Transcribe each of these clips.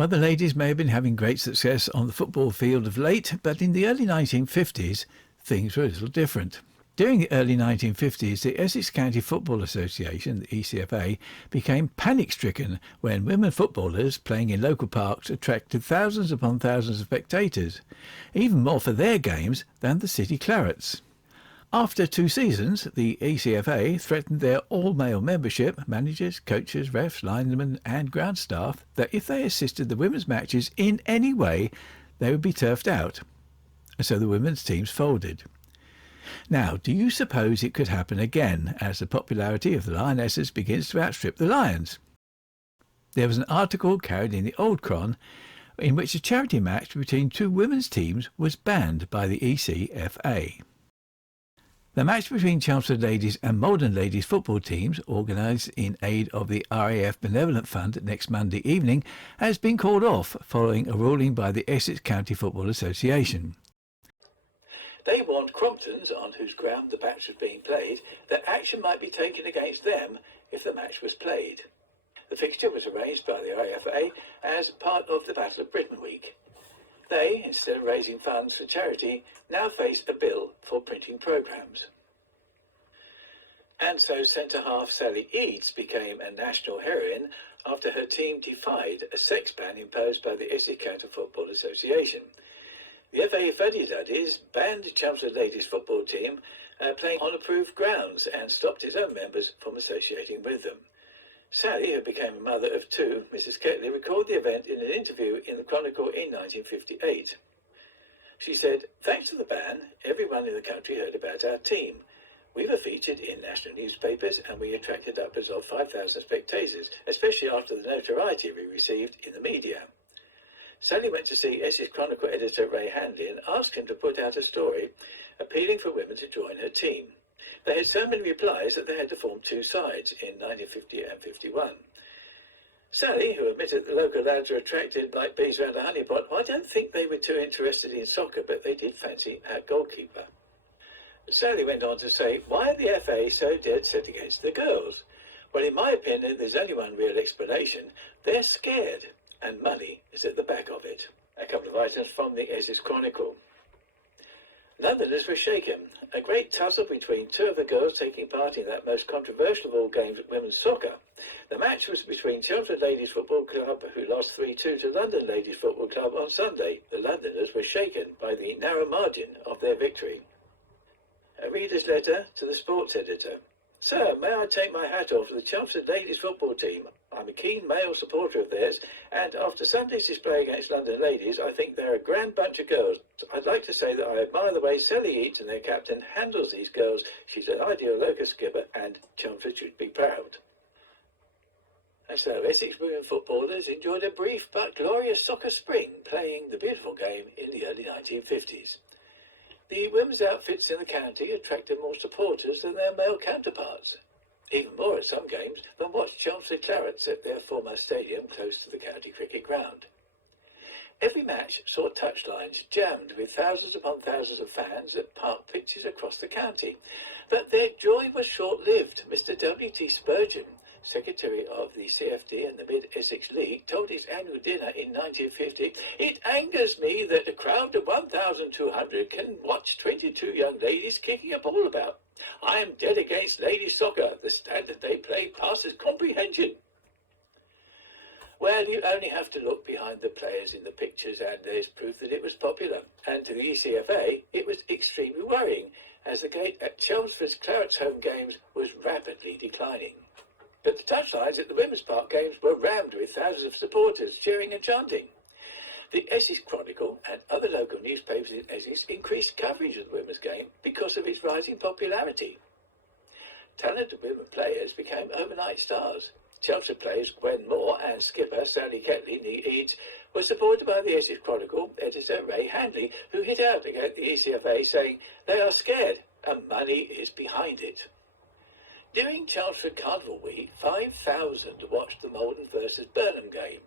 Well, the ladies may have been having great success on the football field of late, but in the early 1950s, things were a little different. During the early 1950s, the Essex County Football Association, the ECFA, became panic-stricken when women footballers playing in local parks attracted thousands upon thousands of spectators, even more for their games than the City Clarets. After 2 seasons, the ECFA threatened their all-male membership, managers, coaches, refs, linemen and ground staff, that if they assisted the women's matches in any way, they would be turfed out. And so the women's teams folded. Now, do you suppose it could happen again as the popularity of the Lionesses begins to outstrip the Lions? There was an article carried in the Old Chron in which a charity match between 2 women's teams was banned by the ECFA. The match between Chelmsford Ladies and Malden Ladies football teams, organised in aid of the RAF Benevolent Fund next Monday evening, has been called off following a ruling by the Essex County Football Association. They warned Cromptons, on whose ground the match was being played, that action might be taken against them if the match was played. The fixture was arranged by the RAFA as part of the Battle of Britain Week. They, instead of raising funds for charity, now face a bill for printing programmes. And so centre-half Sally Eads became a national heroine after her team defied a sex ban imposed by the Essex County Football Association. The FA Fuddy-Duddies banned the Chelmsford Ladies football team playing on approved grounds and stopped its own members from associating with them. Sally, who became a mother of 2, Mrs. Ketley, recalled the event in an interview in the Chronicle in 1958. She said, "Thanks to the ban, everyone in the country heard about our team. We were featured in national newspapers and we attracted upwards of 5,000 spectators, especially after the notoriety we received in the media." Sally went to see Essex Chronicle editor Ray Handley and asked him to put out a story appealing for women to join her team. They had so many replies that they had to form 2 sides in 1950 and 51. Sally, who admitted the local lads were attracted like bees round a honeypot, "I don't think they were too interested in soccer, but they did fancy our goalkeeper." Sally went on to say, "Why are the FA so dead set against the girls? Well, in my opinion, there's only one real explanation. They're scared, and money is at the back of it." A couple of items from the Essex Chronicle. Londoners were shaken. A great tussle between 2 of the girls taking part in that most controversial of all games, women's soccer. The match was between Chelmsford Ladies Football Club, who lost 3-2 to London Ladies Football Club on Sunday. The Londoners were shaken by the narrow margin of their victory. A reader's letter to the sports editor. "Sir, may I take my hat off to the Chelmsford Ladies football team? I'm a keen male supporter of theirs, and after Sunday's display against London Ladies, I think they're a grand bunch of girls. I'd like to say that I admire the way Sally Eads and their captain handles these girls. She's an ideal locus skipper, and Chelmsford should be proud." And so Essex women footballers enjoyed a brief but glorious soccer spring, playing the beautiful game in the early 1950s. The women's outfits in the county attracted more supporters than their male counterparts, even more at some games than watched Chelmsford Clarets at their former stadium close to the county cricket ground. Every match saw touchlines jammed with thousands upon thousands of fans at park pitches across the county. But their joy was short-lived. Mr. W.T. Spurgeon, secretary of the CFD and the Mid-Essex League, told his annual dinner in 1950, "It angers me that a crowd of 1,200 can watch 22 young ladies kicking a ball about. I am dead against ladies' soccer. The standard they play passes comprehension." Well, you only have to look behind the players in the pictures and there's proof that it was popular. And to the ECFA, it was extremely worrying, as the gate at Chelmsford Clarets home games was rapidly declining. But the touchlines at the Women's Park games were rammed with thousands of supporters cheering and chanting. The Essex Chronicle and other local newspapers in Essex increased coverage of the women's game because of its rising popularity. Talented women players became overnight stars. Chelmsford players Gwen Moore and skipper Sally Ketley Nee Eads were supported by the Essex Chronicle editor Ray Handley, who hit out against the ECFA, saying they are scared and money is behind it. During Chelmsford Carnival week, 5,000 watched the Malden versus Burnham game.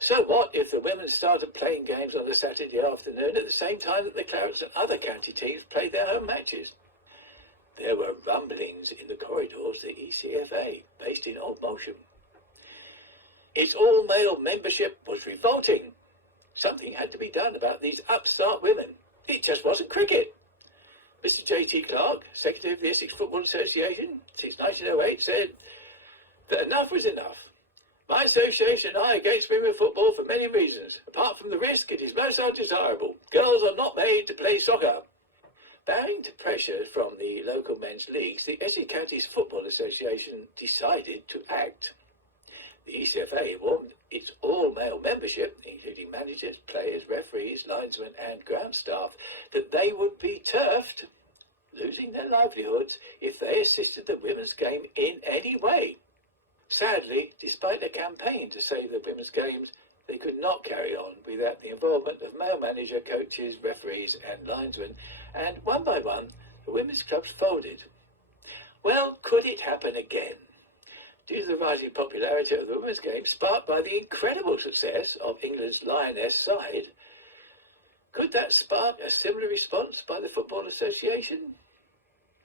So what if the women started playing games on a Saturday afternoon at the same time that the Clarets and other county teams played their home matches? There were rumblings in the corridors of the ECFA, based in Old Chron. its all-male membership was revolting. Something had to be done about these upstart women. It just wasn't cricket. Mr. J.T. Clark, Secretary of the Essex Football Association, since 1908, said that enough was enough. My association and I against women football for many reasons. Apart from the risk, it is most undesirable. Girls are not made to play soccer. Bowing to pressure from the local men's leagues, the Essex Counties Football Association decided to act. The ECFA warned its all-male membership, including managers, players, referees, linesmen and ground staff, that they would be turfed, losing their livelihoods, if they assisted the women's game in any way. Sadly, despite a campaign to save the women's games, they could not carry on without the involvement of male manager, coaches, referees and linesmen, and one by one, the women's clubs folded. Well, could it happen again? Due to the rising popularity of the women's game, sparked by the incredible success of England's Lioness side, could that spark a similar response by the Football Association?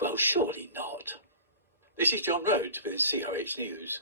Well, surely not. This is John Rhodes with CRH News.